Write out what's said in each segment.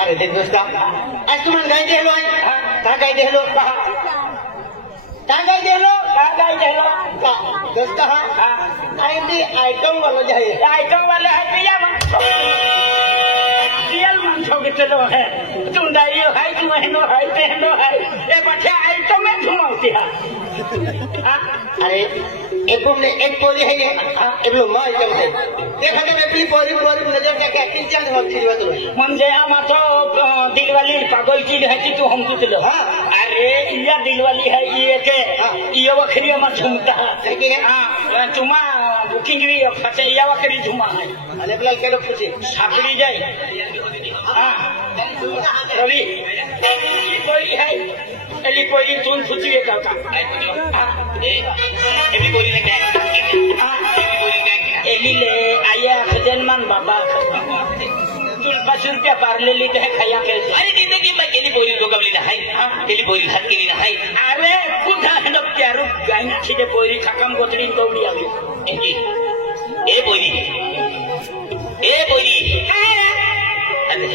अरे देख दोस्ता आज तुम गाय दे लो कहाँ गाय दे लो कहाँ गाय दे लो दोस्ता अरे आइटम वाला जाए आइटम वाले है दिया रियल मांसों के चलो है चुंडाइयो है जुएनो है पहनो है ये बच्चे आइटम में घुमाती है अरे एक पोरी है ये एक लोग माँ आइटम है देखा जब अपनी पोरी नजर क्या किस चंद हम चीज बता मंजे आमा तो दिलवाली पागल की है कि तू हमको चलो अरे ये दिलवाली है ये के ये वखरी में झुमता है हाँ चुमा बुकिंग भी फटे ये वखरी झुमा है अरे बिलाल के लोग पूछे छापड़ी जाए हाँ रवि ये कोई है एली कोई तुम पूछिए का एली कोई ने क्या एली ले आया खजन मान बाबा तुम 5 रुपया पार ले ली है खाया के अरे जिंदगी में एली बोरी को कब लेना है एली बोरी हाथ के लेना है अरे कुछ हंडो क्या रुक गाइन खिदे बोरी खकम गोतरी दौड़ी आ गई ए बोरी अरे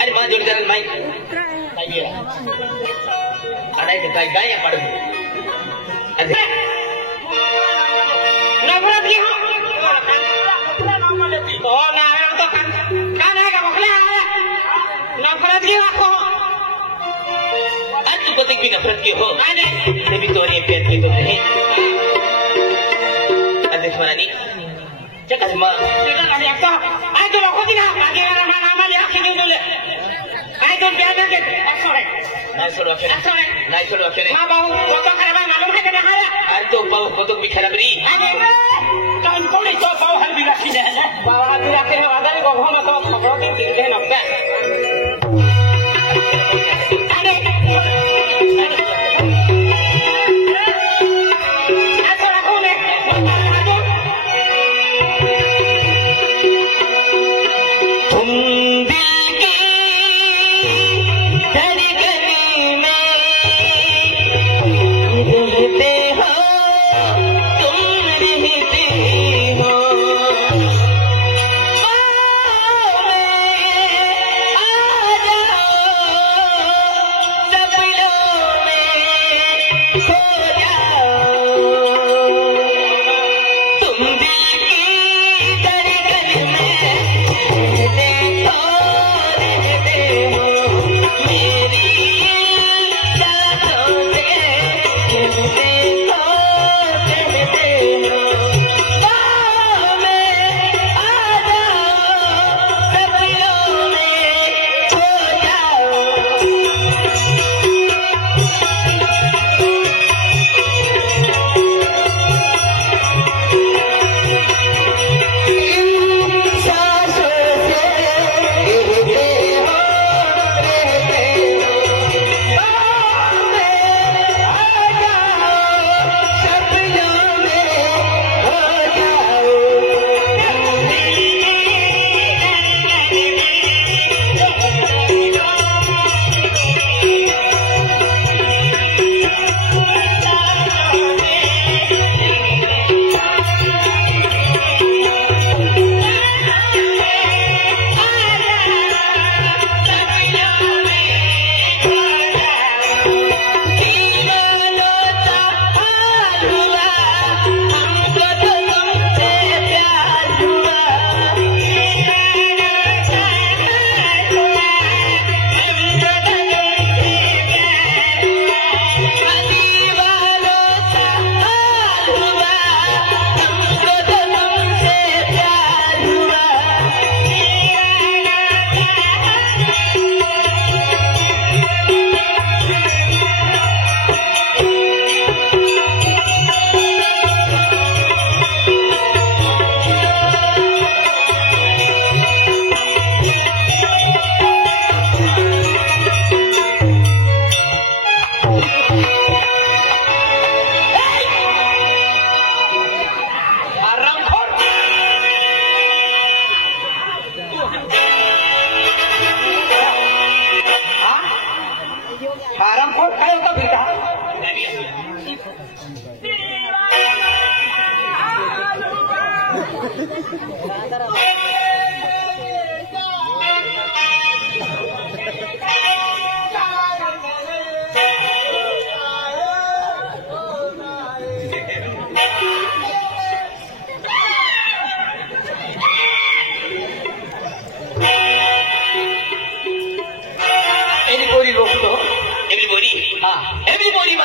अरे मां जोड़ दे माई आइए अरे तो गाय पड़ अरे नवरात्रि हो तो ना तो कान है का बखले नवरात्रि हो आज तू कभी भी नफरत की हो नहीं भी तोरी प्यार की तो नहीं अध्यक्ष मरानी चल मां tidak ada yang tahu ayo lo kau tidak lagi nama dia kini dulu ayo biar dia sorry नहीं चलो अकेले माँ बाबू फोटो खराब मालूम है क्या है आज तो बाबू फोटो भी खराब रही कौन कौन तो बाबू हल भी रखी है बाबू हल भी रखे हैं आधार को हम तो खबरों के दिल है ना क्या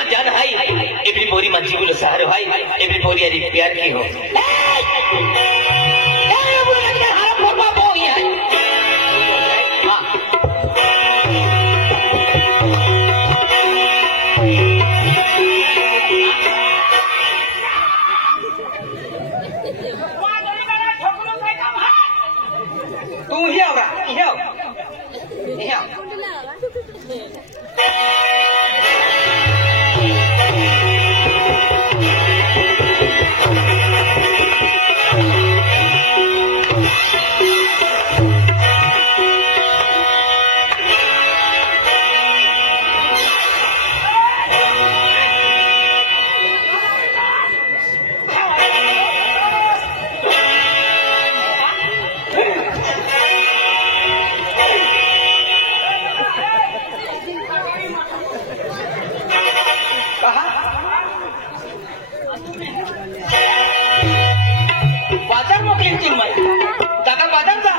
मार जान हाई एवरी पोरी मंजी बोलो सहारो हाई एवरी पोरी अरे प्यार की हो तू ही आओ बाजार मोकळी तीन मला दादा बाजार जा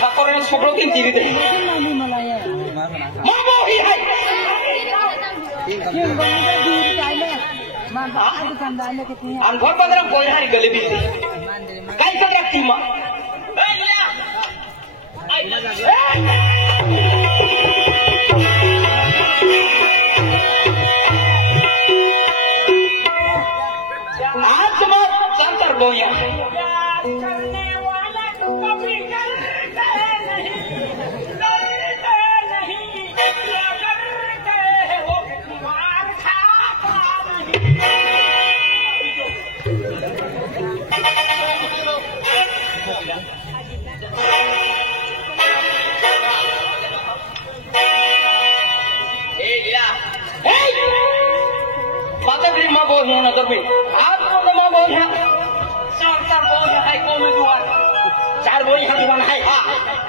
ठाकरेने सगळं किमती दिली ही आहे अनुभव पंधरा कोयहारी गले दिली काय सगळ्या टीमा आज मग चांतर बोया ना तो आज तो माँ बोल है चार बोल है कौन दुआर चार बोल है दुआर है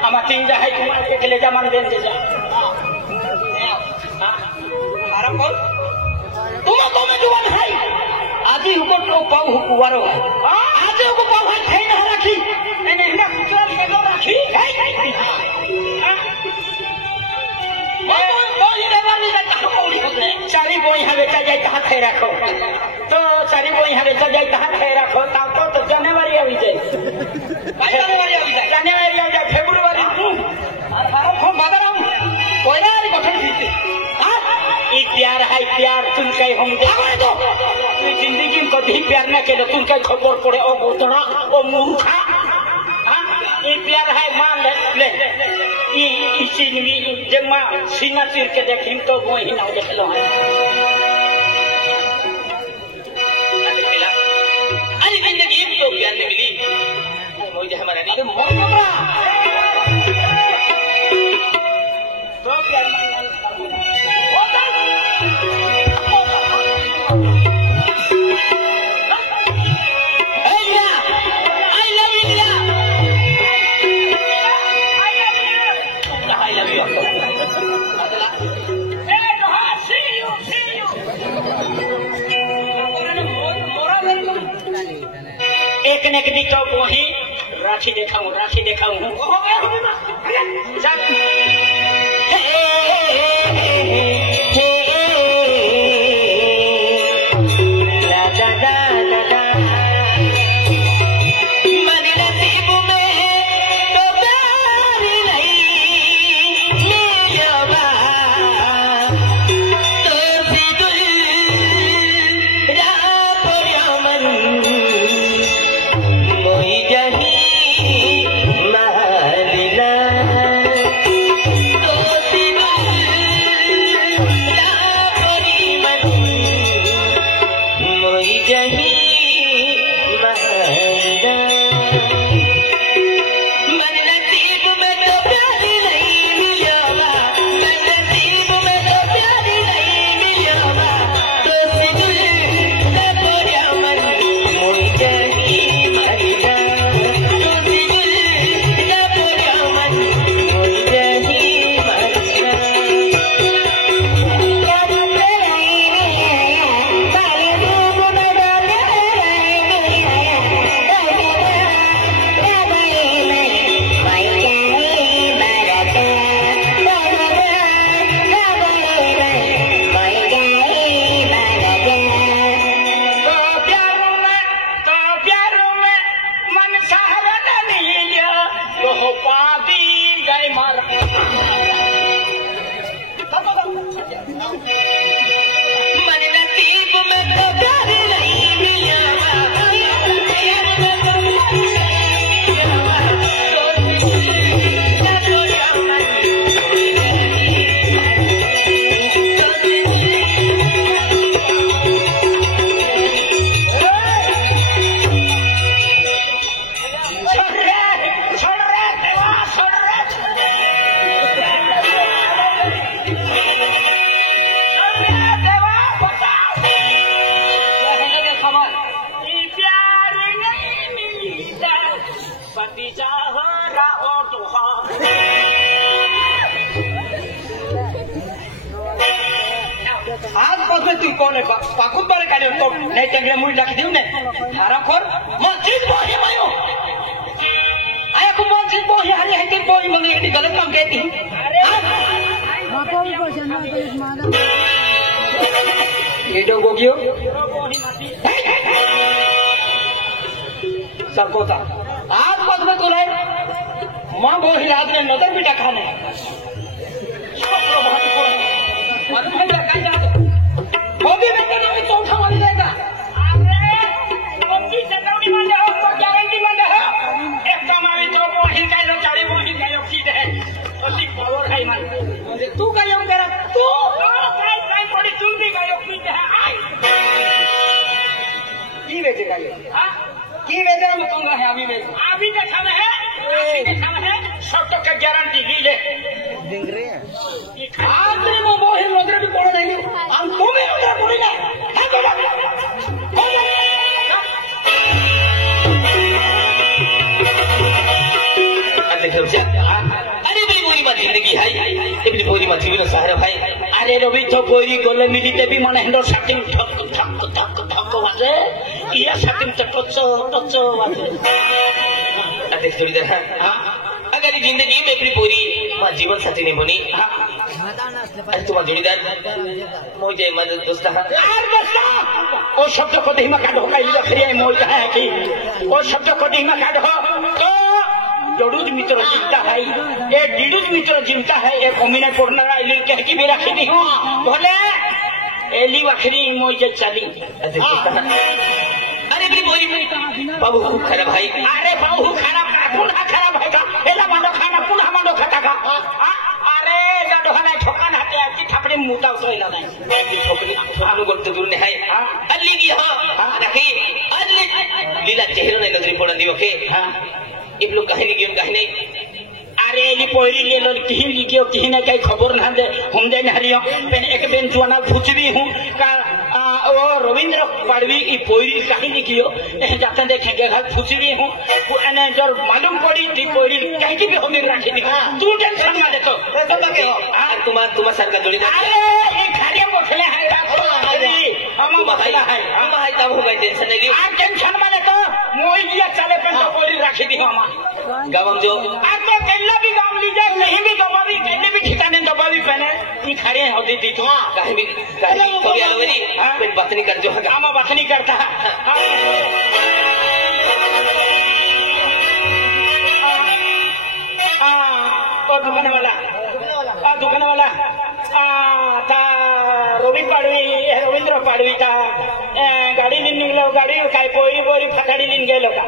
हम तीन जा है तुम्हारे के ले जा मान दे जा आराम बोल तुम दुआर है आज ही हुको तो पाऊ हुकुवारो आज हुको पाऊ है थे ना रखी मैंने इतना कुचला के रखी चारी बोई हवे चा जाए कहाँ थे रखो तो चारी बोई हवे चा जाए कहाँ थे रखो ताको तो जनवरी आ जाए जनवरी आ जाए फेब्रुआरी हम बादर हम कोई ना गठन जीते एक प्यार है प्यार तुम कहीं हम तो जिंदगी में कभी प्यार न के तुम कहीं खबर पड़े ओ गोतरा ओ मूर्खा ये प्यार है मान ले ये जब माँ सीना चीर के देखी तो वो ही ना देख लो अरे जिंदगी में तो प्यार नहीं मिली मुझे हमारा नहीं तो प्यार एक ने दी तो वही राखी देखाऊं मोई जही महलिना में पाकुत बारे का तो नहीं टंगरे मुड़ी लग दियो ने हराम खोर मस्जिद बोही मायो आया को मस्जिद बोही हरी है कि बोही मंगे ये गलत काम कहती अरे ये जो गोगियो सबको था आज बस में तो नहीं मां बोही रात ने नजर भी खाने मोदी में तो उठा मार लेगा अरे मोदी चटौनी मार हो तो गारंटी मार हो एक कमाई तो बोही का लो चारी बोही का लो की दे ओली पावर है मान तू का यो करा तू काय पड़ी तू भी का यो की दे आई की बेचेगा ये हां की बेचेगा मैं कहूंगा है अभी देखा है सब तो का गारंटी की ले देंग रहे हैं आज ने वो बोहे नजर भी पड़ नहीं हम तुम्हें नजर पड़ेगा है अरे मेरी बोरी मत जिंदगी है मेरी बोरी मत जीवन सहारा भाई अरे रवि तो बोरी गोले मिली भी मन हैंडो सेटिंग ठक वाजे ये सेटिंग टचो वाजे अरे थोड़ी देर हां अगर जिंदगी में अपनी पूरी मां जीवन साथी नहीं बनी अरे तुम्हारा जोड़ीदार मुझे मदद दोस्त यार दोस्ता ओ शब्द को धीमा काटो का ये खरिया मोज है कि ओ शब्द को धीमा काटो तो जोड़ूज मित्र जीता है ये डीडूज मित्र जीता है एक कमीना कोरना इली कह की भी रखी दी हूं बोले एली वखरी मोज चली अरे मेरी बोरी बाबू खूब खराब भाई अरे बाबू खराब पुनः खराब है का एला मानो खाना पुनः मानो खाता का अरे जाडो हना ठोकान हाते आती थापड़े मुता उतरेला नाही ठोकरी आनु गोल तो दूर ने है अल्ली की हां रखी अल्ली लीला चेहरा नहीं नजरी पड़न दियो के हां इब लोग कहीं नहीं कहीं नहीं अरे एली पोरी ले लो कहीं लिखियो कहीं ना कहीं खबर ना दे हम दे हरियो पेन एक बेन जुआना पूछबी हूं का ओ रविंद्र पाड़वी ई पोरी कहीं लिखियो जाते देखेंगे घर पूछबी हूं एने जर मालूम पड़ी ती पोरी कहीं की भी हम रखी दी तू टेंशन मत ले तो लगे और तुम्हारा सर का जोड़ीदार अरे ये खारिया बोखले है अरे हम भाई हम भाई तब हो गई टेंशन नहीं आ टेंशन मत ले तो मोई दिया चले पे तो पोरी रखी दी हम गावम जो आ तो केला भी गांव ली जाए नहीं भी दबावी केले भी ठिकाने दबावी पहने ई खरे होती थी तो कहीं भी तो गया लोरी कोई बात नहीं कर जो हम बात नहीं करता और दुकान वाला ता रविंद्र पाड़वी ता गाड़ी निघलो गाड़ी काय बोरी फटाडी लिन गेलो का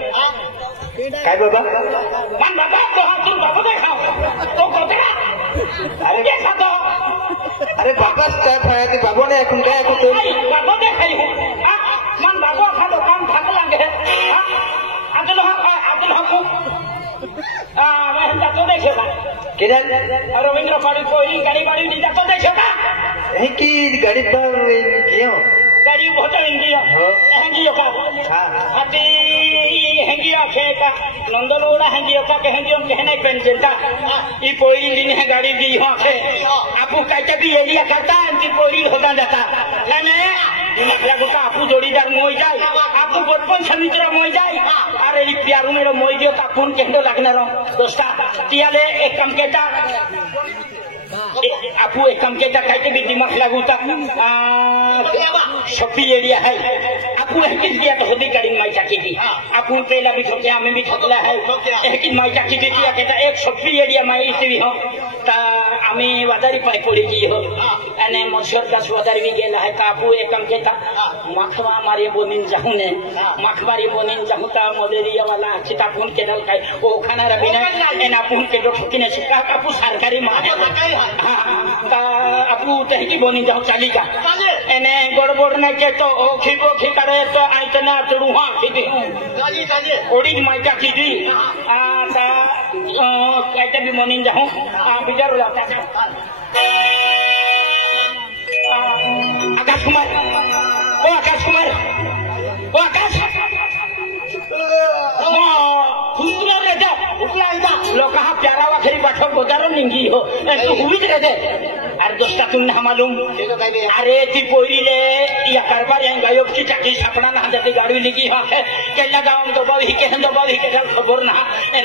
काय बाबा मन बाबा तो हम तुम बाबा देखाओ तो कोतेरा अरे देखा तो अरे बाबा काय फाया ते बाबा ने ऐकून काय ऐकू तो बाबा देखाई मन बाबा का दुकान भाग लागे अब्दुल मैं जातो देखेगा किधर रविंद्र पाड़ी कोई गाड़ी दी जातो देखेगा है कि गाड़ी पर क्यों गाड़ी बहुत इंडिया हैंगी का हाथी हैंगी आखे का नंदनोड़ा हैंगी का कहेंगे हम कहने पेन चलता ये कोई दिन है गाड़ी दी हो आखे आपको कहते भी एरिया करता है कोई होता जाता है ना दिमाग लगता आपको जोड़ीदार मोई जाए आपको बचपन से मित्र मोई जाए अरे ये प्यारू मेरा मोई दियो का कौन कहने लगने रहो दोस्ता तियाले एक कम कहता आपको एक कम कहता कहते भी दिमाग लगता शॉपी एरिया है आपको एक दिया तो होती गाड़ी माई चाकी थी आपको पहला भी ठोके हमें भी ठोकला है एक माई चाकी थी क्या कहता एक शॉपी एरिया माई इतनी हो ता हमें वादारी पाई पड़ी की हो अने मशहूर दास वादारी भी गेला है का आपको एक कम कहता मखवा मारे बोनिन जाहू ने मखबारी बोनिन जाहू ता मलेरिया वाला चिता फोन के दल खाई ओ खाना रबी ने एना फोन के दो ठोकी ने सिका आपको सरकारी मां है आपू तहकी बोनी जाओ चाली का एने गड़बड़ ने के तो ओखी बोखी करे तो आइतना चुड़ुहा खीदी काजी ओडी माइका खीदी ता कहते भी मोनी जाऊं बिजार जाता है आकाश कुमार ओ आकाश फुसला रे जा उठला इदा लोग कहां प्यारा वखरी बैठो गोदारो निंगी हो तू हुई रे दे अरे दोस्ता तुम ना मालूम अरे ती पोरी ले या कारबार यहाँ गायब की चाकी छापना ना जाती गाड़ी लिखी हाँ है केला गाँव में दबाव ही के खबर ना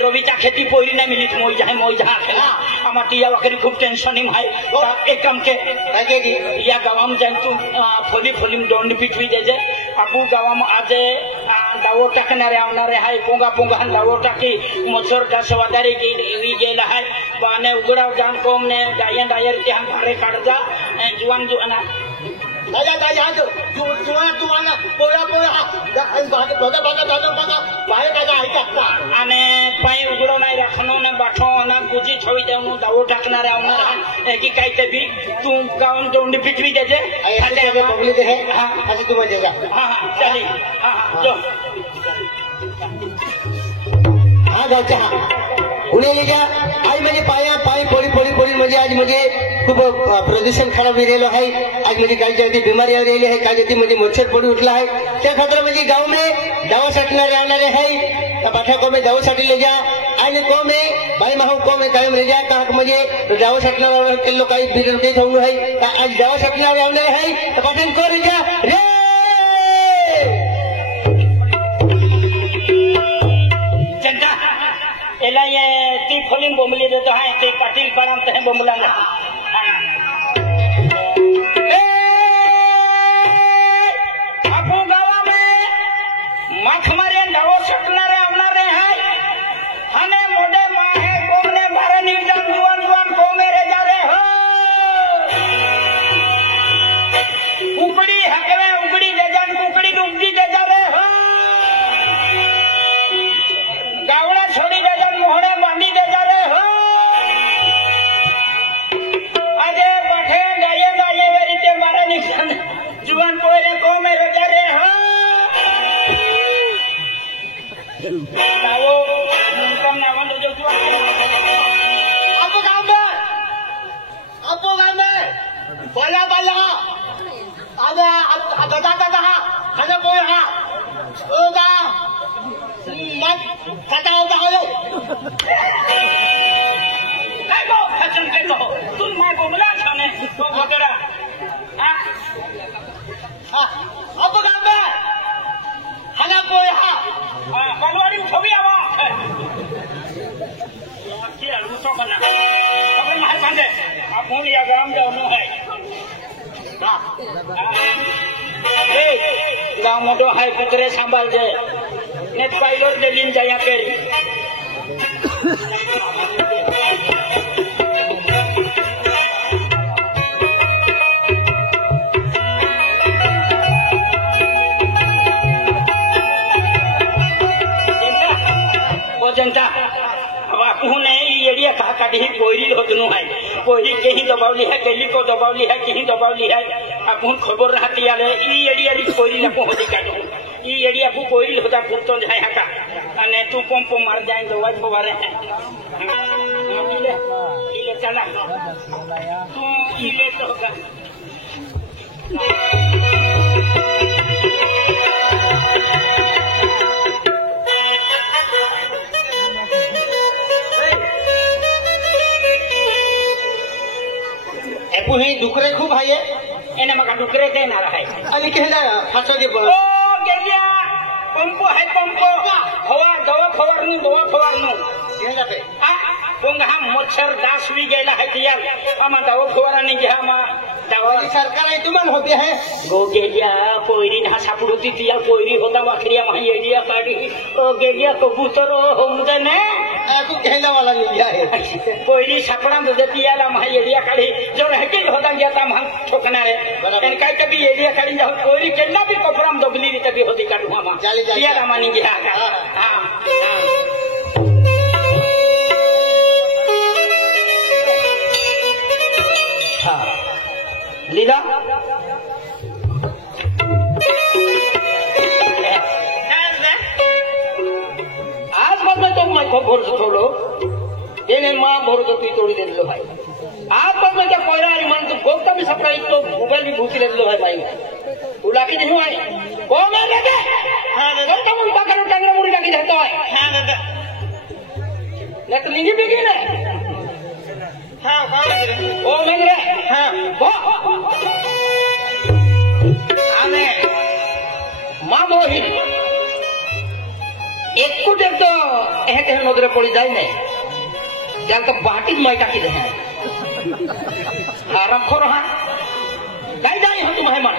रवि चाके ती पोरी ना मिली मोई जहाँ है हमारे टिया वकरी खूब टेंशन ही भाई एक कम के या गाँव में जान तू फोली में डोंड पिटवी दे आपू गाँव में आज दावो टाकना रे आवना रे हाय पोंगा दावो टाकी मच्छर का सवादारी की गेला है बाने उगड़ा जान कोम ने डायर के हम घरे काट जा जुआन दादा जो जुआन पोरा बाहे का आई का आने पाई उगड़ो नहीं रखनो ने बाठो ना गुजी छोई देनु दावो टाकना रे आवना रे की काई ते भी तू गाउन डोंड पिटवी दे जे ऐसे बबली दे हां ऐसे तू मजे जा हां चली हां जो हाँ गाँवच्या उन्हें ले जा आज मुझे पाई पोड़ी मुझे आज मुझे खूब प्रदूषण खराब भी रेलो है आज मुझे काय जल्दी बीमारी आ रही है काय जल्दी मुझे मच्छर पड़ी उठला है त्या खातर मुझे गाँव में दवा सटणार रहना है पाठा को में दवा सटी ले जा आज को में भाई महू को में कायम ले जा कहा मुझे दवा सटणार किलो का बिल के जाऊंगा है आज दवा सटणार रहना है तो पाठन को ले जा रे एला ये ती खोलिंग बोमली देतो है ती पाटील पाराम ते बोमलांगा आपो गावा में माख मारे दावो सटनारे आवनारे है हने मोडे माहे कोमने बारे निजाम जुआन को मेरे जा रे हो उकड़ी हकवे उकड़ी दे जान कुकड़ी डूबती दे जा रे हो गावड़ा छोड़ी मोहरे बांधी दे जा रहे हो अजय बैठे गाये वेरीते मारे निकल जुआन कोयले को मेरे जा रहे हो वो कम ना बंद जो आपको गाँव में बोला अब दादा खाना कोई मत खाता होता हो वो खचन के तो तुम मां बोमला छाने तो वगैरह अब गाँव में खाना कोई बलवाड़ी छवि आवा क्या लूटो बना अपने मार सांगे आप फोन या ग्राम जाओ नो है गाँव मोटो है कुतरे संभाल जे नेट पाइलोट दे दिन जाया कर जनता अब आपने एरिया कहा काटी कोयरी होतनु है कोयरी कहीं दबावली है केली को दबावली है कहीं दबावली है आपन खबर रहती है ई एरिया री कोयरी ना होती काटो ई एरिया को कोयरी होता पुतो जाय हका अने तू पंप मार जाए दवाई फवारे हैं इले चला तू इले तो होगा पुही डुकरे खूब है एने मका डुकरे के ना रहा है अभी कहला फसो के ओ गेलिया पंपो है पंपो हवा दवा फवारनु कहला पे पोंगा मच्छर दास भी गेला है दिया हम दवा फवारा नहीं गया हम दवा सरकार है तुमन होते हैं गो गेलिया पोइरी ना सापुड़ती दिया पोइरी होता वाखरिया वहां एरिया काटी ओ गेलिया कबूतर होमदे ने आपको कहला वाला नहीं है पोइरी छपड़ा दे दिया ला वहां एरिया काटी जो हटी होता गया था हम ठोकना है इन काय कभी एरिया काटी जा पोइरी केला भी कपड़म दबली री तभी होती काटू हम दिया ला मानी गया हां लीला आज बाद में तो मैं खबर छोड़ो ये माँ भोर तो तू तोड़ी दे लो भाई आज बाद में क्या कोयला मन तो गोप्ता भी सबका एक तो मोबाइल भी भूसी ले लो भाई भाई तू लाके नहीं आए कौन है लगे हाँ गोप्ता मुंडा करो टंगरा मुंडा की जाता है हाँ लगे नहीं तो लिंगी बिकी ना हाँ ओ मेरे हाँ वो आने माँ मोहित एक को देख तो एक है नजरे पड़ी जाए नहीं यार तो बाटी माइटा की दे हाँ रखो रहा गाय जाए हम तुम्हारे मन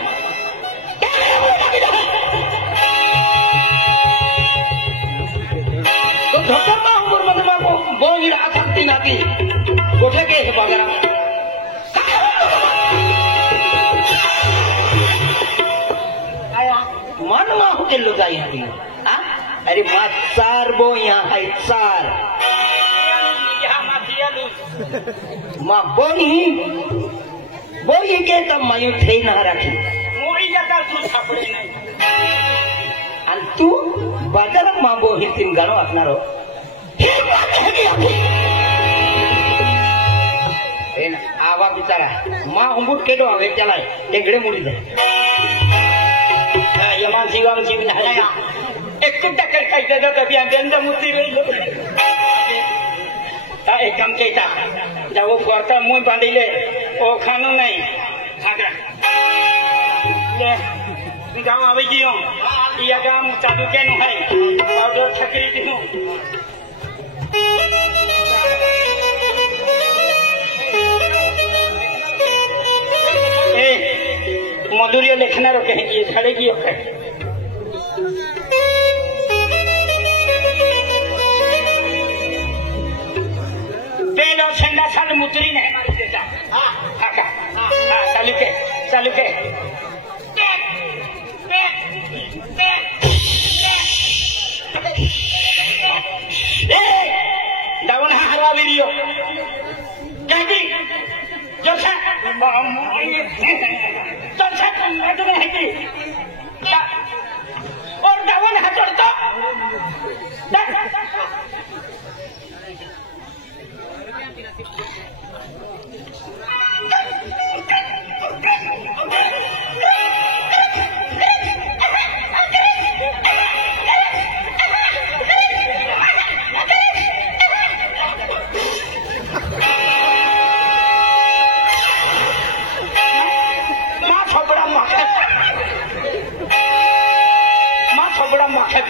तो धक्का माँ उम्र में माँ को बोल ही रहा सकती ना की गोठे के है बागरा आया मन माँ होते लोग आई हरी हाँ अरे माँ चार बो यहाँ है चार माँ बोई के तब मायू थे ना रखी मोई जगह तू छापड़े नहीं आणि तू बाजारात माँ बोही तीन गाणं वाचणार हो आवा बिचारा माँ हुंबूट केडो हवे त्याला टेंगडे मुडी दे यमान जीवाम जीव नाही एक कुत्ता करता दे दो कभी अंदर मुती रही एक काम केता जब वो करता मुंह बांधी ले ओ खानो नहीं आगे ले गाँव आवे जियो ये गाँव चालू के नु है और जो छकरी दिनु ए मधुर्य लिखना रो कहे ये छड़े की ओके बेलो छंदा छल मुतरी नहीं मारी देता हाँ हाँ का हाँ चालू के दावन हरवा वीडियो कैदी जोशा जोशा मत में है कि और दावन हटड़ तो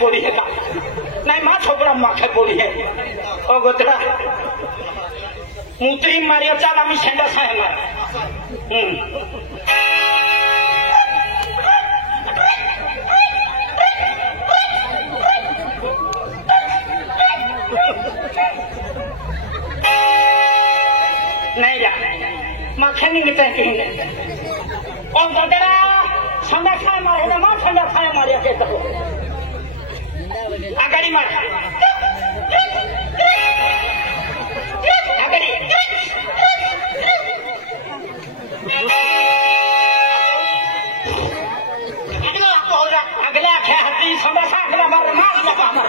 पड़ी है का नहीं माँ छोकरा माखे पड़ी है ओ गोतरा मुतरी मारिया चाल आमी सेंडा साहे मार नहीं जा माखे नहीं निकलते कहीं ओ गोतरा सेंडा साहे मारे ना माँ सेंडा साहे मारिया कहता हो आगड़ी मार आगड़ी अगला क्या हाथी समोसा अगला मार मार लगा मार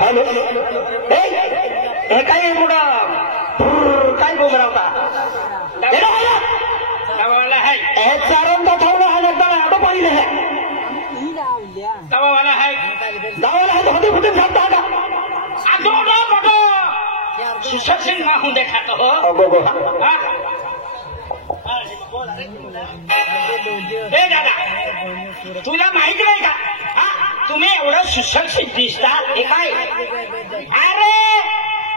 हेलो काय मोठा काय बोमरा होता वाला है चारंदा थावला है लगता है तो पानी है दवा वाला है होते होते जाता है आजो रो बगो सुशल सिंह मां हूं देखा तो हो गो हां ए दादा तुला माहिती नाही का तुम्ही एवढं सुशिक्षित दिसता हे काय अरे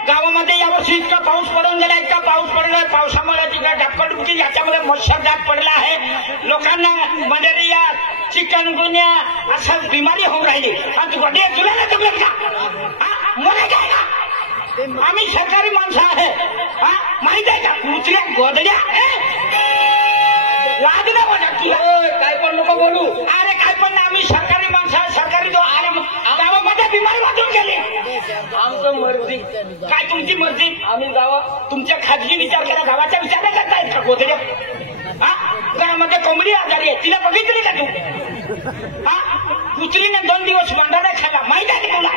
गावामध्ये यावर्षी इतका पाऊस पडून गेला इतका पाऊस पडलाय पावसामुळे तिकडे ढापकडुकी याच्यामध्ये मच्छरदाट पडला आहे लोकांना मलेरिया चिकनगुन्या अशा बिमारी होऊन राहिली आणि तुला नाही जमत का मला काय ना आम्ही सरकारी माणसं आहे माहित आहे का कुत्र्या गोदड्या लाज ना माझ्या तुला काय पण नको बोलू अरे काय पण आम्ही सरकारी माणसं सरकारी गावामध्ये बिमारी वाटून गेली आमचं मर्जी काय तुमची मर्जी आम्ही गावा तुमच्या खाजगी विचार केला गावाचा विचार नाही करतायत का गोधड्या हा घरामध्ये कोंबडी आजारी आहे तिला बघितली का तू हा दुसरीने 2 दिवस मांडारा खाला माहित आहे का तुला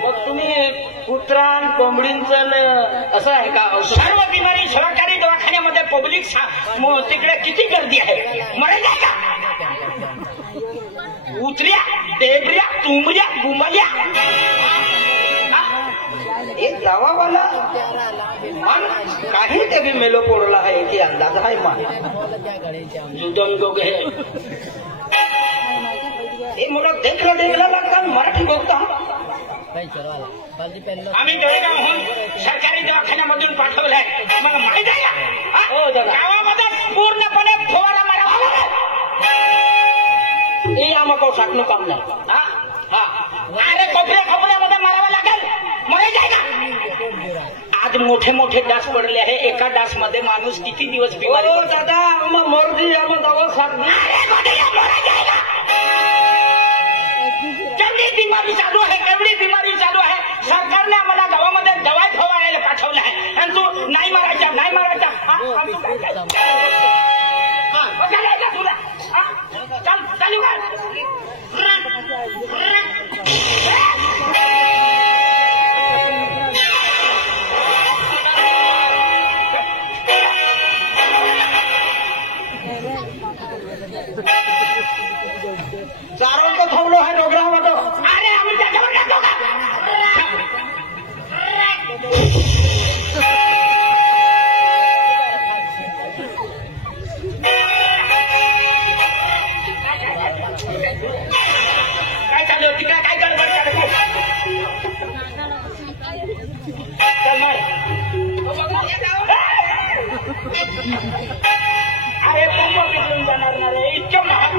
मग तुम्ही कुत्रा कोंबडींचं असं आहे का सर्व बिमारी सरकारी दवाखान्यामध्ये पब्लिक तिकडे किती गर्दी आहे मरेल आहे का उतऱ्या डेबऱ्या तुंबऱ्या गुमल्या एक गावावाला मन काही ते भी मेलो पडला आहे की अंदाज आहे मान जुदन लोग है हे मला देखला लागतात मराठी बोलता आम्ही जळगावहून सरकारी दवाखान्यामधून पाठवलंय मग माहित आहे का हो दादा गावामध्ये पूर्णपणे फवारा मारावा लागेल हे आम्हाला साठणं काम नाही अरे खोपड्यामध्ये मारावं लागेल माहित आहे का आज मोठे मोठे डास पडले आहे एका डास मध्ये माणूस किती दिवस बिमारी हो दादा आम्हाला मर्जी आम्हाला दवा साधली केवढी बिमारी चालू आहे केवढी बिमारी चालू आहे सरकारने आम्हाला गावामध्ये दवा फवारायला पाठवलं आहे आणि तू नाही मारायचा नाही मारायचा का तुला चल चालू कर चारों को थांबलो आहे डोगरा वाटो अरे आम्ही त्याच्यावर टाकलो का काय चालू तिकडे काय गडबड करतो चल मार अरे पंप बिघडून जाणार ना रे इतकं महाग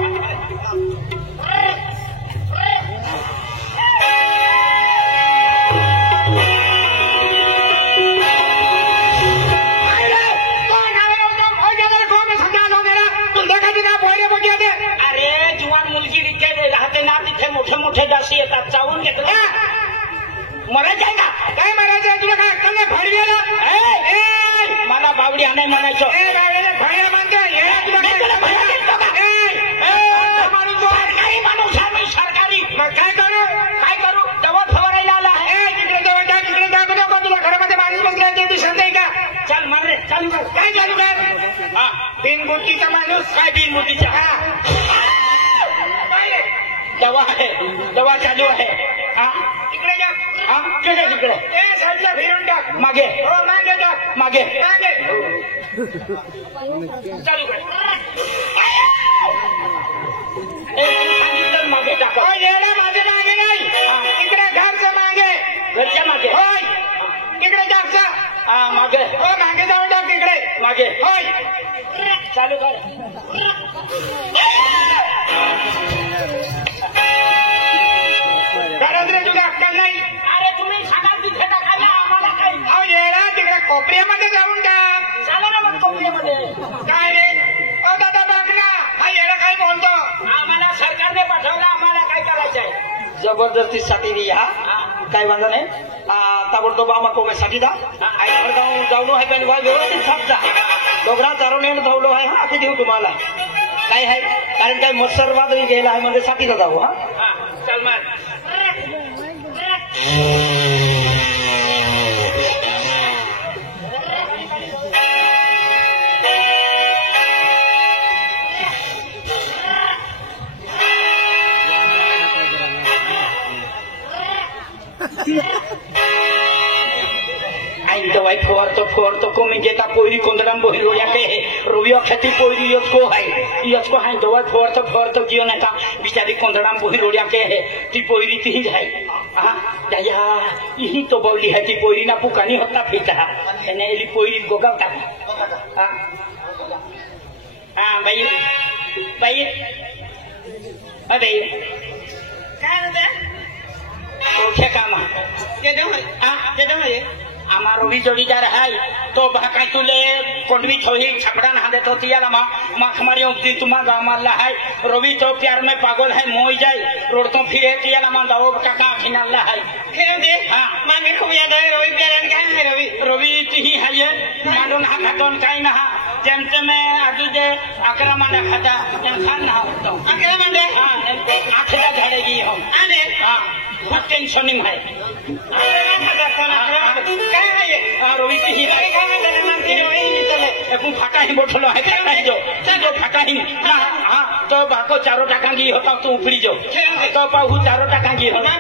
अरे जुवान मुलगी तिथे राहते ना तिथे मोठे मोठे जाशी येतात चावून घेतलं मरायचं आहे का काय मरायचं आहे तुला काय कल्ला फाडी गेला मला बावडी आणाय म्हणायचं फाड्या मानतो सरकारी माणूस आहे मी सरकारी काय करू दवा फवारायला आला तिकडे जवळ जा तिकडे जा बघा तुला घरामध्ये माणूस बसला ते दिसत नाही का चल मार रे चालू कर काय चालू कर हा बिनबुद्धीचा माणूस काय बिनबुद्धीचा दवा आहे दवा चालू आहे हा तिकडे जा हा तिकडे साईडला फिरून टाक मागे हो मागे टाक मागे चालू कर सांगितलं मागे टाक माझे मागे नाही तिकडे घरच्या मागे घरच्या मागे होय तिकडे जागचा हा मागे हो मागे जाऊन टाक तिकडे मागे होय चालू कर घरात रे तुला अक्कल नाही अरे तुम्ही सांगाल तिथे टाकायला आम्हाला काही अहो येणार तिकडे कोपऱ्यामध्ये जाऊन टाक चाला ना मग कोपऱ्यामध्ये काय रे ओ दादा बघ ना हा येणं काय बोलतो आम्हाला सरकारने पाठवलं आम्हाला काय करायचंय जबरदस्तीसाठी या काय वांधा नाही ताबडतोब आम्हाला साठी दा जाऊन आहे पण व्यवस्थित सापचा डोगरा चारवणे धावलो आहे हा ते देऊ तुम्हाला काय आहे कारण काय मत्सरवाद गेला आहे म्हणजे साठीचा जाऊ हा चल मार आईन दवाई फवारतो को मी जेता पोयरी कोंदराम बोही रोया के रोवियो खेती पोयरी यचको हाई दवाई फवारतो जियो नेता बिचारी कोंदराम बोही रोया के है ती पोयरी ती ही है या यही तो बोली है ती पोयरी ना पुकानी होता फिरता एने एली पोयरी गोगावता बाई अरे काय रे ओके काम আমার রবি জড়িদার হাই তো ভাকাই তুলে কন্ডবি থই छपड़ा ना दे तो तियाला माख मारियो दी तुमा गा मारला है रवि तो प्यार में पागल है मोई जाए रोड तो फिर तियाला मान दाओ काका फिनाला है फिर दे हां मांगे को याद है रवि प्यार काई है रवि तिही है ये मांडन हा खातन काई ना जेमते में आजू जे अकरा माने खाता जन खान ना तो अकरा माने हां आठला झड़ेगी हम आने हां टेंशन नहीं है अकरा खाता खाना काय है ये रवि तिही है खाना देने मांगती रवि चले এখন ফাটা হি বঠলো है जो फाटा ही ना हां तो बाको 4 টাকা की होता तो उपड़ी जो तो पाहु 4 টাকা की हो ना